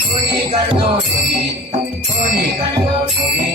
कोणी करतो कोणी कोणी करतो कोणी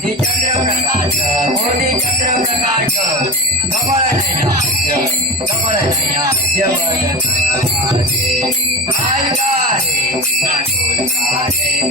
मोदी चंद्रप्रकाश मोदी चंद्रप्रकाश कमळ नैनाद्य कमळ नैनाद्य काय गारे गारे गारे